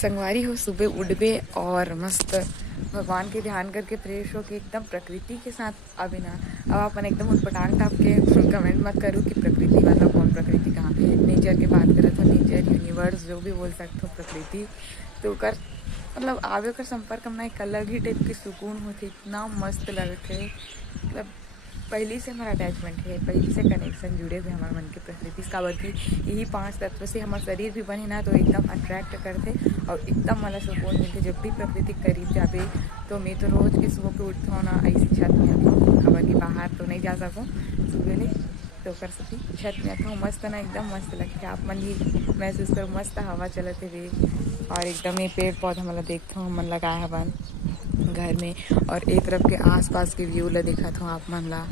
संगवारी हो सुबह उठबे और मस्त भगवान के ध्यान करके फ्रेश होके एकदम प्रकृति के साथ अभी ना। अब अपन एकदम उटपटांग टाप के कमेंट मत करूँ कि प्रकृति मतलब कौन प्रकृति कहाँ, नेचर के बात करे तो नेचर यूनिवर्स जो भी बोल सकते हो प्रकृति तो कर मतलब आवे कर संपर्क में एक अलग ही टाइप के सुकून होते, इतना मस्त लगते। मतलब पहले से हमारा अटैचमेंट है, पहले से कनेक्शन जुड़े हुए हमारे मन के प्रकृति का, बल्कि यही 5 तत्व से हमारा शरीर भी बने ना तो एकदम अट्रैक्ट करते और एकदम मला सुकून मिलते जब भी प्रकृति करीब जावे। तो मैं तो रोज़ के सुबह के उठता हूँ ना ऐसी छत में आता हूँ, खबर की बाहर तो नहीं जा सकूँ सुबह ले तो कर सकी छत में आता हूँ, मस्त ना एकदम मस्त लगता है। आप मन ही महसूस करो मस्त हवा चलते हुए और एकदम ये पेड़ पौधा मतलब देखता हूँ मन लगाया हवन घर में और एक तरफ के आसपास के व्यू ला देखा था आप मन ला।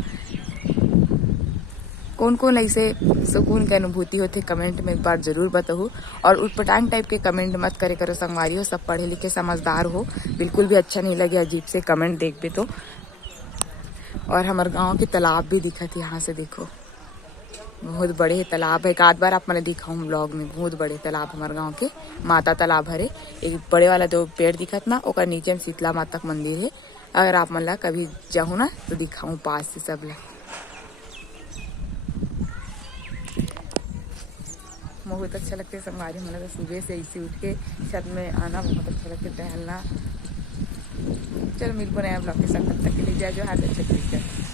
कौन कौन ऐसे सुकून की अनुभूति होती कमेंट में एक बार जरूर बताओ और उटपटांग टाइप के कमेंट मत करे करो संगवारी हो, सब पढ़े लिखे समझदार हो, बिल्कुल भी अच्छा नहीं लगे अजीब से कमेंट देख भी तो। और हमारे गांव के तालाब भी दिखा थी यहाँ से देखो, बहुत बड़े तालाब है, एक आध बार आप मैंने दिखा हूँ ब्लॉग में, बहुत बड़े तालाब हमारे गांव के माता तालाब हरे। एक बड़े वाला जो पेड़ दिखत ना ओकर नीचे में शीतला माता का मंदिर है, अगर आप मन ला कभी जाऊँ ना तो दिखाऊँ पास से सब ला। बहुत अच्छा लगता है संगवारी मतलब तो सुबह से इसी उठ के छत में आना बहुत अच्छा लगता है, टहलना। चलो मिल को नया ब्लॉग के साथ, तब तक के लिए जय जोहार, अच्छा।